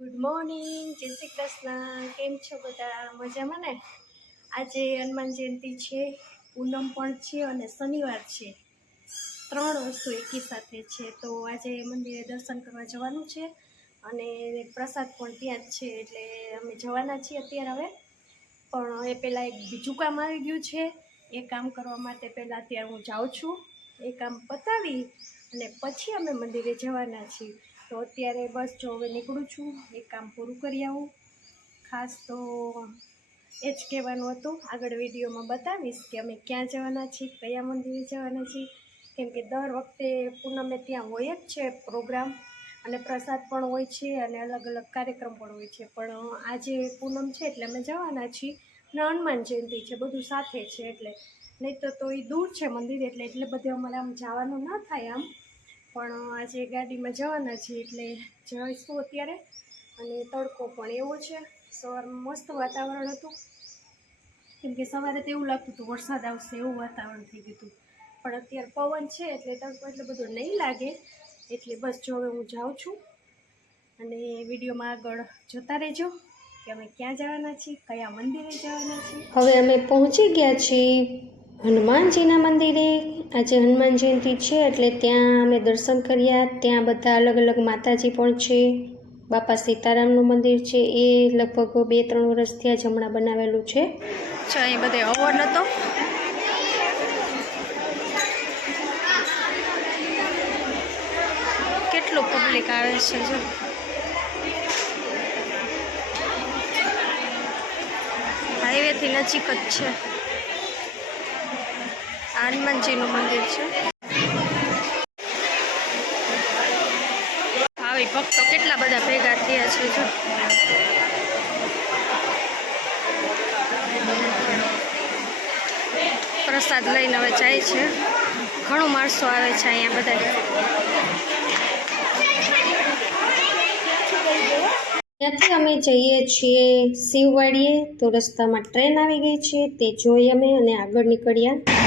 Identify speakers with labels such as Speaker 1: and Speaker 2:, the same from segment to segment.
Speaker 1: Good morning, જય શ્રી કૃષ્ણ. કેમ છો બધા? મજામાં ને? આજે હનુમાન જયંતિ છે, પૂનમ પણ છે અને શનિવાર છે. ત્રણ વસ્તુ એકી સાથે છે. તો આજે મંદિરે દર્શન કરવા જવાનું છે અને પ્રસાદ પણ ત્યાં જ છે એટલે અમે જવાના છીએ અત્યારે હવે. પણ એ પહેલાં એક બીજું કામ આવી ગયું છે. એ કામ કરવા માટે પહેલાં અત્યારે હું જાઉં છું. એ કામ પતાવી અને પછી અમે મંદિરે જવાના છીએ. તો અત્યારે બસ જો હવે નીકળું છું. એ કામ પૂરું કરી આવું. ખાસ તો એ જ કહેવાનું હતું. આગળ વિડીયોમાં બતાવીશ કે અમે ક્યાં જવાના છીએ, કયા મંદિરે જવાના છીએ. કેમ કે દર વખતે પૂનમે ત્યાં હોય જ છે પ્રોગ્રામ અને પ્રસાદ પણ હોય છે અને અલગ અલગ કાર્યક્રમ પણ હોય છે. પણ આજે પૂનમ છે એટલે અમે જવાના છીએ. અને હનુમાન જયંતિ છે, બધું સાથે છે એટલે. નહીં તો તો એ દૂર છે મંદિર એટલે એટલે બધે અમારે આમ જવાનું ના થાય આમ. પણ આજે ગાડીમાં જવાના છીએ એટલે જઈશું અત્યારે. અને તડકો પણ એવો છે. સવારમાં મસ્ત વાતાવરણ હતું. કેમ કે સવારે તો એવું લાગતું હતું, વરસાદ આવશે એવું વાતાવરણ થઈ ગયું હતું. પણ અત્યારે પવન છે એટલે તડકો એટલે બધો નહીં લાગે. એટલે બસ જો હવે હું જાઉં છું. અને વિડીયોમાં આગળ જોતા રહેજો કે અમે ક્યાં જવાના છીએ, કયા મંદિરે જવાના છીએ. હવે અમે પહોંચી ગયા છીએ. હનુમાનજીના મંદિરે. આજે હનુમાન જયંતિ છે એટલે ત્યાં અમે દર્શન કર્યા. ત્યાં બધા અલગ અલગ માતાજી પણ છે. બાપા સીતારામનું મંદિર છે. એ લગભગ બે ત્રણ વર્ષથી જ હમણાં બનાવેલું છે. અહીં બધે નહોતો કેટલું પબ્લિક આવે છે જો? હાઈવેથી નજીક જ છે. આ હનુમાનજીનું મંદિર છે. આવી ભક્તો કેટલા બધા ભેગા થયા છે જો. પ્રસાદ લઈને હવે જાય છે. ઘણું માણસો આવે છે અહીંયા બધા ત્યાંથી અમે જઈએ છીએ શિવવાડીએ, તો રસ્તામાં ટ્રેન આવી ગઈ છે, તે જોઈ અમે અને આગળ નીકળ્યા.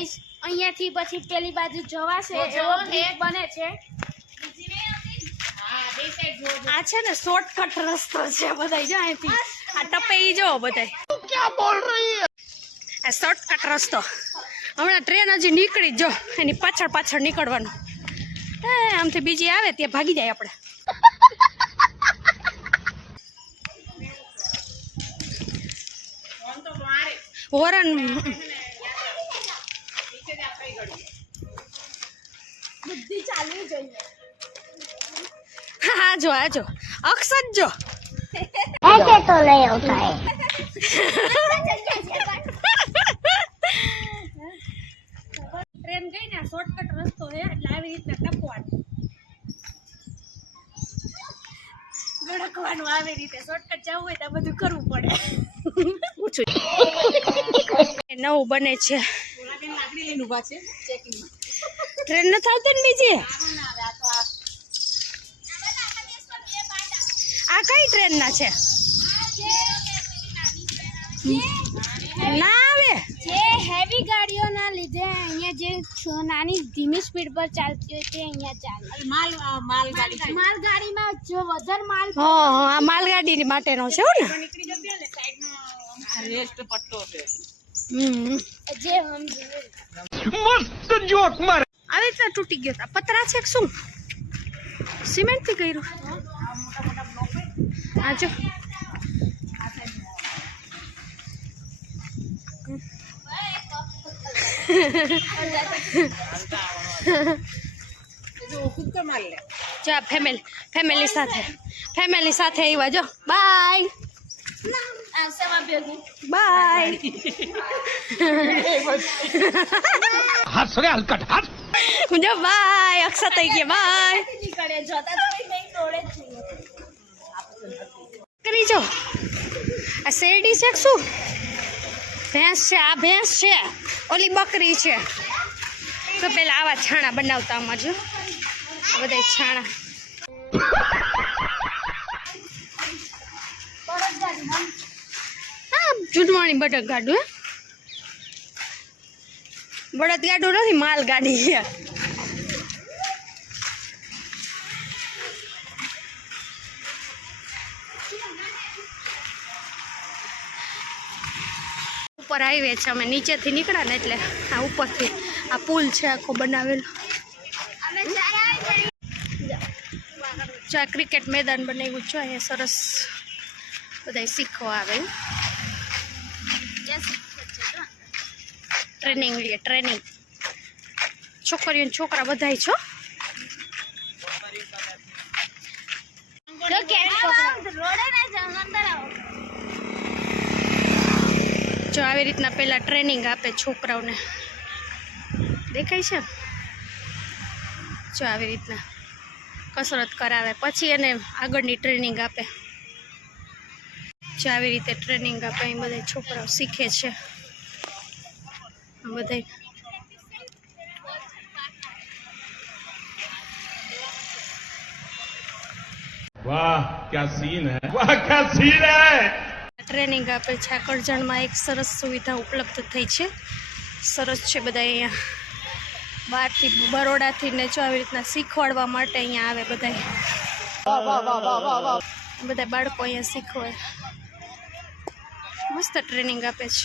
Speaker 2: ગાઈસ અહીંયાથી પછી પેલી બાજુ જવાશે એવો બ્રિજ બને છે.
Speaker 1: આ છે ને શોર્ટકટ રસ્તો છે બધા જો અહીંથી. આ ટપે ઈ જો બધાય. આ શોર્ટકટ રસ્તો. હમણાં ટ્રેન હજી નીકળી જ જો એની પાછળ પાછળ નીકળવાનું. હે આમથી બીજી આવે ત્યાં ભાગી જાય આપણે. હોરન
Speaker 2: બુદ્ધિ જોઈએ.
Speaker 1: હા જો આજો અક્ષત જો.
Speaker 2: એસે તો
Speaker 1: લઈ આવતા ને શોર્ટકટ રસ્તો હે એટલે આવી રીતના ટપવાનું. ગડકવાનું આવી રીતે. શોર્ટકટ જવું હોય તો બધું કરવું પડે. પૂછું. નવું બને છે. છે ચેકિંગમાં ટ્રેન ન આવતી ને બીજી? આ કઈ ટ્રેન ના છે? ના આવે?
Speaker 2: જે હેવી ગાડીઓના લીધે અહીંયા જે નાની ધીમી સ્પીડ પર ચાલતી હોય તે અહીંયા ચાલે. માલ જો વધારે માલ
Speaker 1: હા હા આ માલગાડી માટેનો છે હો ને? હમ
Speaker 2: જે હમ
Speaker 1: આવી રીતના તૂટી ગયો આ પતરા છે કે શું સિમેન્ટથી કર્યું આ જો જા ફેમિલી ફેમિલી સાથે ફેમિલી સાથે આવ્યા જો બાય
Speaker 2: આસામાં ભેગું
Speaker 1: બાય
Speaker 3: હાથ સોરે હલકટ હાથ
Speaker 1: જો બાય અક્ષા થઈ ગયા બાય
Speaker 2: નીકળે જોતા તો નહીં તોડે
Speaker 1: કરી જો આ શેરડી છે શું? ભેંસ છે, આ ભેંસ છે. ઓલી બકરી છે. તો પેલા આવા છાણા બનાવતા આમાં જો બધા છાણા. હા જૂનવાણી બટક ગાડું, હે. બળદ ગાડું નથી, માલ ગાડી છે. ઉપર હાઈવે છે, અમે નીચેથી નીકળ્યા ને એટલે આ ઉપરથી આ પુલ છે આખો બનાવેલો. જો આ ક્રિકેટ મેદાન બનાવ્યું છે, અહીંયા સરસ બધા શીખવા આવે. ટ્રેનિંગ લે ટ્રેનિંગ. છોકરીઓ છોકરા બધાય છો? જો આવી. રીતના પહેલાં ટ્રેનિંગ આપે છોકરાઓને. દેખાય છે? જો આવી રીતના કસરત કરાવે પછી એને આગળની ટ્રેનિંગ આપે. જો આવી રીતે ટ્રેનિંગ આપે એ બધા છોકરાઓ શીખે છે. બધાય.
Speaker 3: વાહ ક્યાં સીન હે? વાહ ક્યાં સીન હે?
Speaker 1: ટ્રેનિંગ આપે છે. આકરજણમાં એક સરસ સુવિધા ઉપલબ્ધ થઈ છે. સરસ છે બધા અહીંયા. બહારથી બરોડાથી ને જો આવી રીતના શીખવાડવા માટે અહીંયા આવે બધા બધા બાળકો અહીંયા શીખવે. મસ્ત ટ્રેનિંગ આપે છે.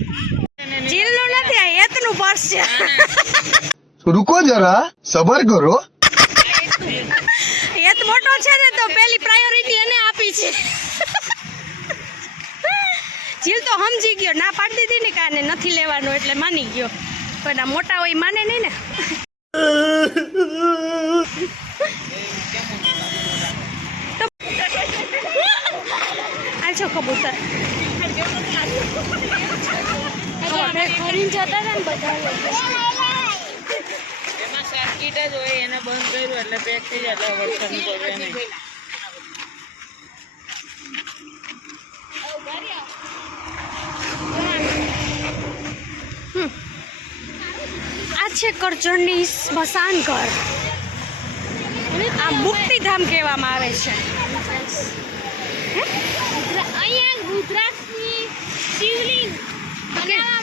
Speaker 1: જીલનું નથી આ હેતનું પર્સ છે.
Speaker 4: રૂકો જરા સબર કરો.
Speaker 1: હેત મોટો છે ને તો પેલી પ્રાયોરિટી એને આપી છે. જીલ તો સમજી ગયો ના પાડી દીધી ને કાને નથી લેવાનો એટલે માની ગયો. પણ આ મોટા હોય માને નહીં ને. આ આજો કબૂતર.
Speaker 2: કબૂતર ફરીને જતા હતા ને બધા
Speaker 5: એમાં સર્કિટ જ હોય એને બંધ કર્યું એટલે પેક થઈ જાય એટલે વરસાદ પડે નહીં.
Speaker 1: આ છે કરજણની સ્મશાન ઘર. આ મુક્તિધામ કહેવામાં આવે છે.
Speaker 2: અહીંયા ગુજરાતની શિવલિંગ બનાવવામાં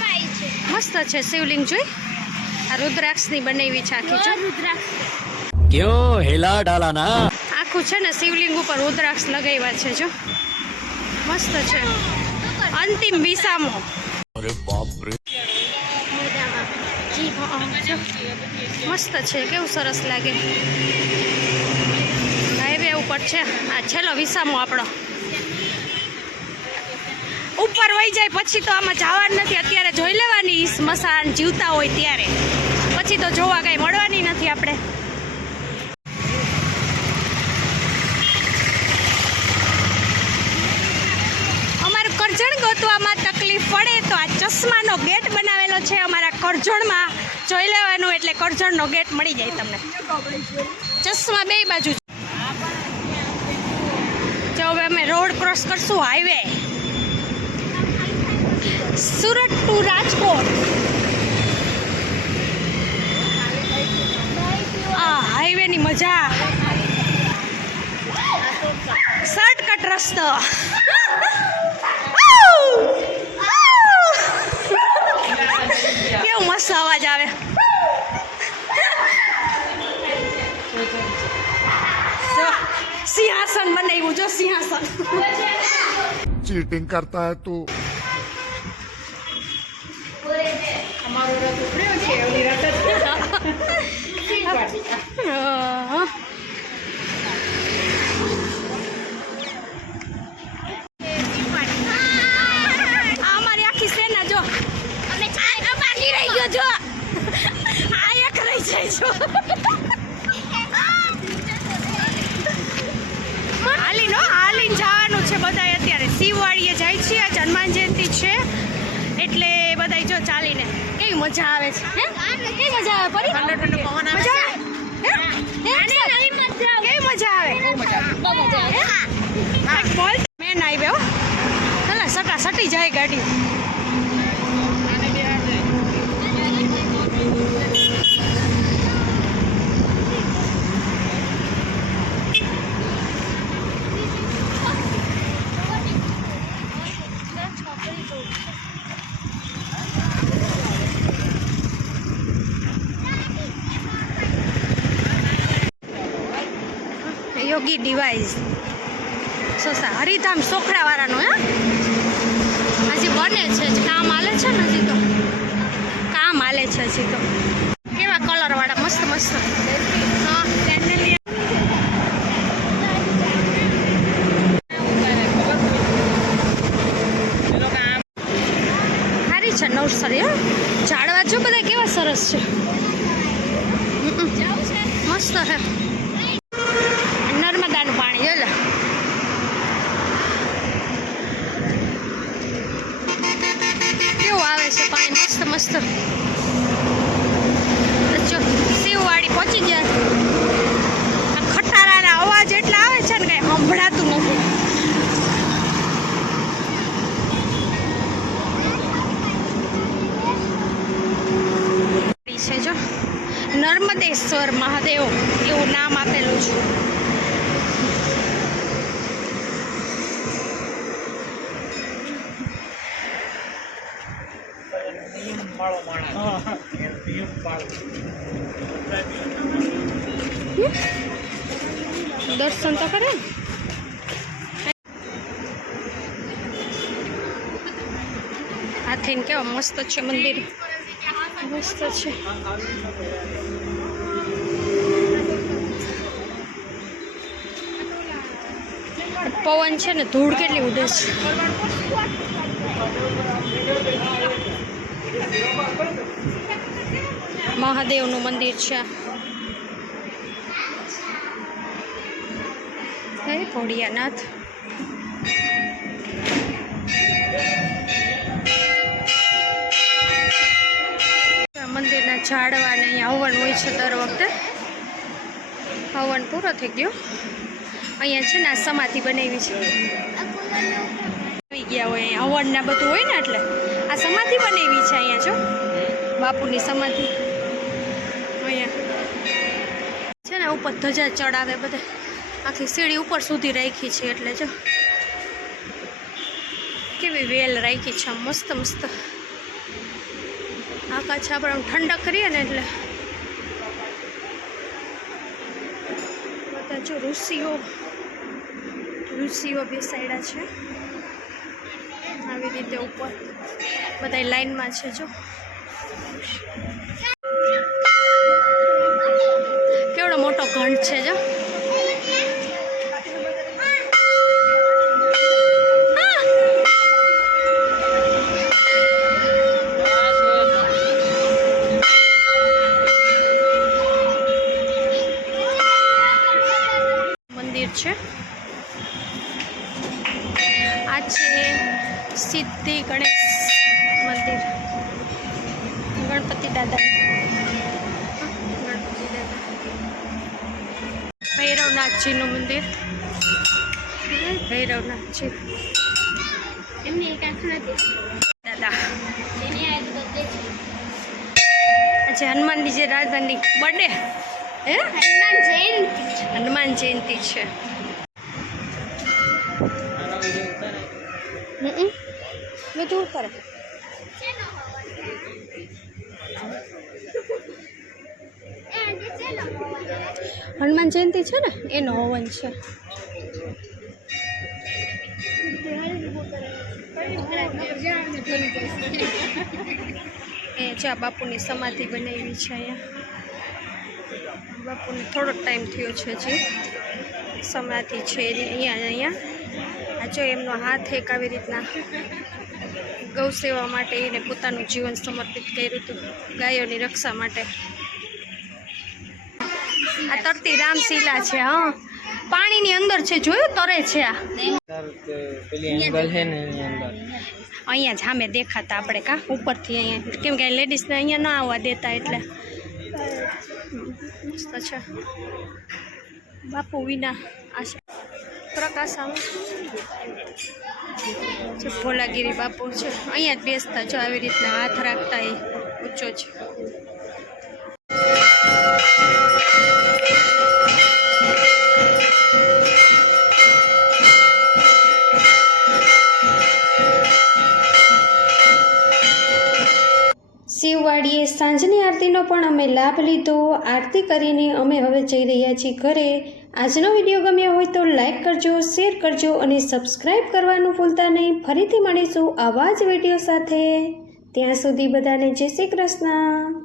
Speaker 1: મસ્ત છે શિવલિંગ જોઈ. આ રુદ્રાક્ષની બનેવી છે આખી જો.
Speaker 6: કયો હેલા ડાલા ના
Speaker 1: આખું છે ને શિવલિંગ ઉપર રુદ્રાક્ષ લગાવ્યા છે જો. મસ્ત છે. અંતિમ વિસામો. અરે બાપ રે મસ્ત છે કેવું સરસ લાગે. હાઈવે ઉપર છે. આ છેલ્લો વિસામો આપણો. ઉપર વહી જાય, પછી તો આમાં જવાનું નથી. અત્યારે જોઈ લેવાની સ્મશાન જીવતા હોય ત્યારે. પછી તો જોવા કાંઈ મળવાની નથી આપણે. અમારું કરજણ ગોતવામાં તકલીફ પડે તો આ ચશ્માનો ગેટ બનાવેલો છે અમારા કરજણમાં. જોઈ લેવાનું એટલે કરજણનો ગેટ મળી જાય તમને. ચશ્મા બે બાજુ. જો હવે અમે રોડ ક્રોસ કરશું હાઈવે. સુરત ટુ રાજકોટ. આ હાઈવેની મજા. શર્ટકટ રસ્તો. કેવો મસ્ત અવાજ આવે. સિંહાસન બનાવ્યું, જો સિંહાસન.
Speaker 4: ચીટિંગ કરતા
Speaker 1: હે તું. અમારી
Speaker 2: અમે ચાય બાકી રહી ગયો જો
Speaker 1: આ એક રહી જાય છે બધા અત્યારે શિવવાડીએ જાય છીએ આજ હનુમાન જયંતિ હાલો ચાલીને કેવી મજા આવે છે હે? કેવી મજા આવે? પરી? મજા આવે? કેવી મજા આવે? બહુ મજા આવે. બોલ મેં આવી હો? ચાલો સટા સટી જાય ગાડી. યોગી ડિવાઇસ સોસા હરિધામ સોખરાવાળાનું, હા? હે હજી બને છે કામ હાલે છે ને હજી તો? કામ હાલે છે હજી તો. કેવા કલરવાળા મસ્ત મસ્ત. હા. છે નવસરી, હો. ઝાડવા જો બધા કેવા સરસ છે. મસ્ત છે નર્મદાનું પાણી જો લે કેવું આવે છે પાણી મસ્ત મસ્ત જો શિવવાડી પહોંચી ગયા આ ખટારાના અવાજ એટલા આવે છે ને કઈ સંભળાતું નથી. છે જો. નર્મદેશ્વર મહાદેવ એવું નામ આપેલું છે. દર્શન તો કરે ને? હાથીને કેવા મસ્ત છે મંદિર મસ્ત છે પવન છે ને ધૂળ કેટલી ઉડે છે મહાદેવનું મંદિર છે હે ભોળિયાનાથ મંદિરના ઝાડવા ને અહીંયા હવન હોય છે દર વખતે. હવન પૂરો થઈ ગયો. અહીંયા છે ને આ સમાધિ બનાવી છે. આવી ગયા હોય અહીંયા હવનના બધું હોય ને એટલે. આ સમાધિ બનાવી છે અહીંયા, જો. બાપુની સમાધિ. અહીંયા. છે ને ઉપર ધજા ચડાવે બધા. આખી સીડી ઉપર સુધી રાખી છે એટલે, જો. કેવી વેલ રાખી છે, મસ્ત મસ્ત. છે આપણે આમ ઠંડક કરીએ ને એટલે. બધા જો ઋષિઓ ઋષિઓ બેસાડ્યા છે. આવી રીતે ઉપર બધા લાઈનમાં છે જો. કેવડો મોટો ઘંટ છે જો. ભૈરવનાથજીનું મંદિર. ભૈરવનાથજી.
Speaker 2: એમની એક આંખ નથી.
Speaker 1: દાદા. આજે હનુમાનજી રાજધાની બર્થડે હે?
Speaker 2: હનુમાન જયંતિ.
Speaker 1: હનુમાન જયંતિ છે. બધું કરે હનુમાન જયંતિ છે ને એનો હવન છે. એ જ્યાં બાપુની સમાધિ બનાવી છે અહીંયા. બાપુને થોડો ટાઈમ થયો છે હજી. સમાધિ છે અહીંયા અહીંયા. આ જો એમનો હાથ એક આવી રીતના ગૌ સેવા માટે એને પોતાનું જીવન સમર્પિત કર્યું હતું ગાયોની રક્ષા માટે. આ તરતી રામશીલા છે, હા. પાણીની અંદર છે, જોયું? તરે છે આ. અહીંયા જ સામે દેખાતા આપણે કા? ઉપરથી અહીંયા. કેમ કે લેડીઝને અહીંયા ના આવવા દેતા એટલે. મસ્ત છે. બાપુ વિના આશા. પ્રકાશ જે ભોલાગીરી બાપુ છે. અહીંયા જ બેસતા જો આવી રીતના હાથ રાખતા એ ઊંચો છે. પણ અમે લાભ લીધો. આરતી કરીને અમે હવે જઈ રહ્યા છીએ ઘરે. આજનો વીડિયો ગમ્યો હોય તો લાઈક કરજો, શેર કરજો અને સબસ્ક્રાઈબ કરવાનું ભૂલતા નહીં. ફરીથી મળીશું આવા જ વીડિયો સાથે. ત્યાં સુધી બધાને જય શ્રી કૃષ્ણ.